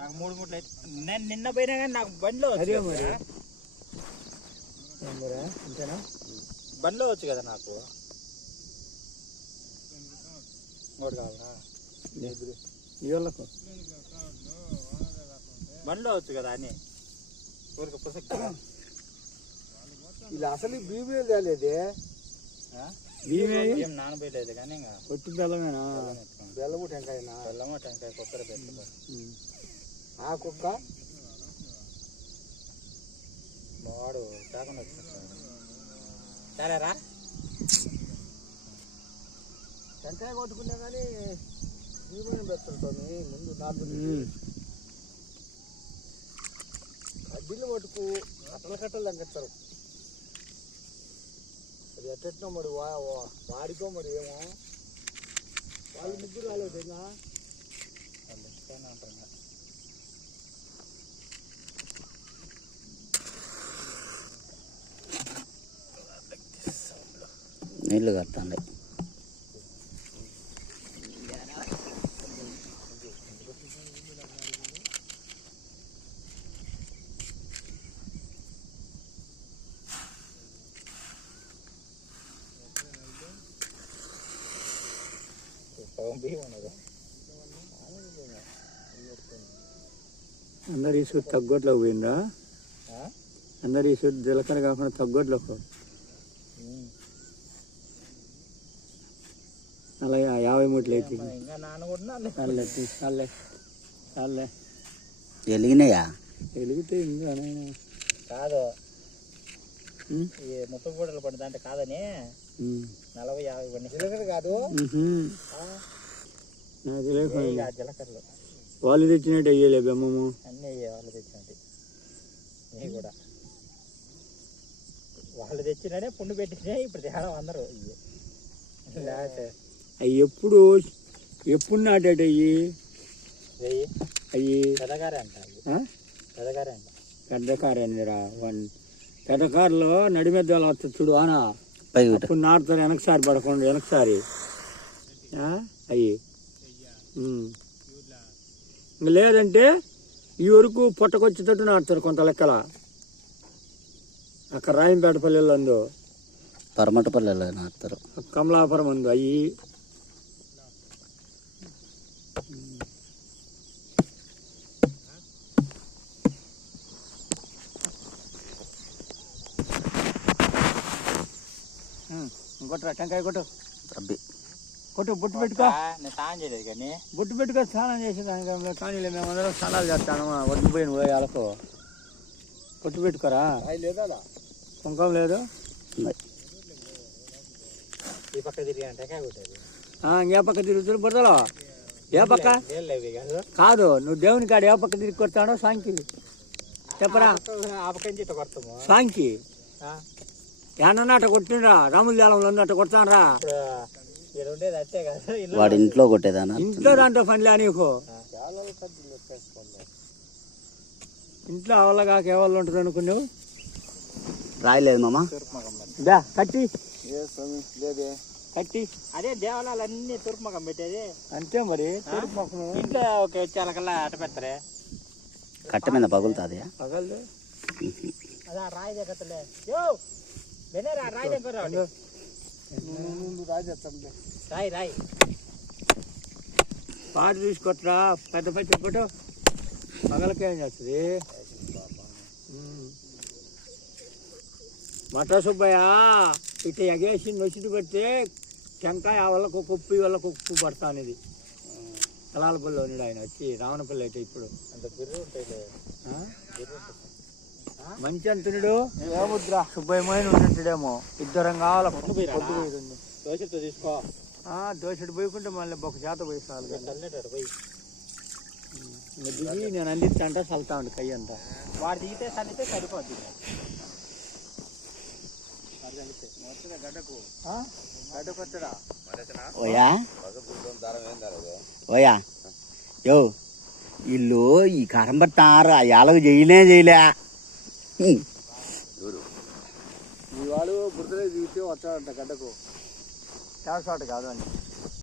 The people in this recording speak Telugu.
నాకు 3 మూటలు అయితే నేను నిన్న పోయినా కానీ నాకు బండిలో అదే మరి అంతేనా బండిలో వచ్చు కదా నాకు ఇంకోటి కావాలా బండిలో వచ్చు కదా అని ఊరికి పుస్తకం ఇలా అసలు బీబీ తేలేదే ఏం నానబోయలేదు కానీ ఇంకా కొట్టి బెల్లమేనా బెల్లము టెంకాయనా బెల్లమో టెంకాయ కొబ్బరి పెట్టుకో ఆ కుక్క వాడు కాకుండా వచ్చినట్టు సరేరా టెంకాయ కొట్టుకున్నా కానీ బీబీని పెట్టుకుంటాను ముందు నాకు అడ్డీలు మటుకు కట్టలు తగ్గిస్తారు అది ఎట్టెట్నో మరి వాడికో మరి ఏమో వాళ్ళు ముగ్గురు రాలేదు ఇంకా వాళ్ళు ఇష్టంగా ఉంటారు నీళ్ళు కట్టండి అందరు ఈ సూట్ తగ్గొట్లోకి పోయిందా అందరు ఈ సూట్ జీలకర్ర కాకుండా తగ్గొట్లోకి అలాగే 50 మూటలు అయితే చాలే వెలిగినాయా వెలిగితే ఇంకా కాదు 30 పూటలు పడింది అంటే కాదని 40-50 పడి జీలకర్ర కాదు జీలకర్రలు వాళ్ళు తెచ్చినట్టు అయ్యలే బెమ్మము అన్నీ వాళ్ళు తెచ్చినట్టు నీ కూడా వాళ్ళు తెచ్చిననే పుండు పెట్టినే ఇప్పుడు తేడా అందరూ లేకపోతే అవి ఎప్పుడు నాటాడు అయ్యి పెద్దగారే అంట పెద్దగారే అంట పెద్దకారండిరా పెద్దకారులో నడిమెద్దాలు వస్తుంది చూడు ఆనా అప్పుడు నాటుతారు వెనకసారి పడకుండా వెనకసారి అయ్యి ఇంక లేదంటే ఈ వరకు పుట్టకొచ్చేటట్టు నాటుతారు కొంత లెక్కల అక్కడ రాయంపేటపల్లెలో ఉందో పరమటపల్లెలో నాటుతారు కమలాపురం ఉంది అయ్యి ఇంకోటి టెంకాయ కొట్టు కొట్టు బొట్టు పెట్టుకో నేను స్నానం చేయలేదు కానీ బొట్టు పెట్టుకో స్నానం చేసి దానికి కానీ మేమందరం స్నానాలు చేస్తాను వడ్డు పోయిన పోయాలకు బొట్టు పెట్టుకోరా లేదా కుంకం లేదు ఈ పక్క తిరిగి టెంకాయ కొట్టేది ఏ పక్క తిరుగుతారు బురదలో ఏ పక్క కాదు నువ్వు దేవుని కాడ ఏ పక్క తిరిగి కొడతాడో సాంకి చెప్పరా ఆ పక్క నుంచి ఇట్లా కొడతాము సాంకి ఏమన్నా అట్ట కొట్టినరా రాముల దేలంలో ఉన్నట్టు కొడతానరా ఉండేది అంతే కదా వాడి ఇంట్లో కొట్టేదానా ఇంట్లో దాంట్లో పనిలే నీకు ఇంట్లో అవల్లగా కేవలం ఉంటుంది అనుకున్నావు రాయలేదు మామ కట్టి అదే దేవాలయాలు అన్ని తూర్పు మగం పెట్టేది అంతే మరి తూర్పు ముఖం ఇంట్లో ఒక చాలకల్లా అట్ట పెడతారే కట్ట మీద పగులుతుంది పగలదు అదా రాయి దగ్గరలే రాయి దగ్గర రాయి రాయి పాటు తీసుకొట్టరా పెద్ద పెద్ద కొట్టు పగలకేం చేస్తుంది మట సుబ్బయ్య ఇట్లా ఎగేసి నొచ్చి పెడితే టెంకాయ వాళ్ళకు కుప్పు వాళ్ళకు ఉప్పు పడతా అనేది కలాలపల్లి ఉన్నాడు ఆయన వచ్చి రావణపల్లి అయితే ఇప్పుడు అంత బిర్రు ఉంటాయి మంచి అంటున్నాడు ఏముద్రా సుబ్బయ్యమైన ఉన్నట్టుడేమో ఇద్దరం కావాలి దోశతో తీసుకో దోశడు పోయకుంటే మళ్ళీ ఒక చేత పోయి చాలు పోయి దిగి నేను అందించంట చల్తా ఉండు కయ్యి అంతా వాడు దిగితే చల్లితే సరిపోద్ది ఓయా ఓయా యో ఇల్లు ఈ కారం పట్టారు ఆ యాలకు చేయలే వాడు బురదలో దిగితే వచ్చాడంట గడ్డకు తేడా కాదు అని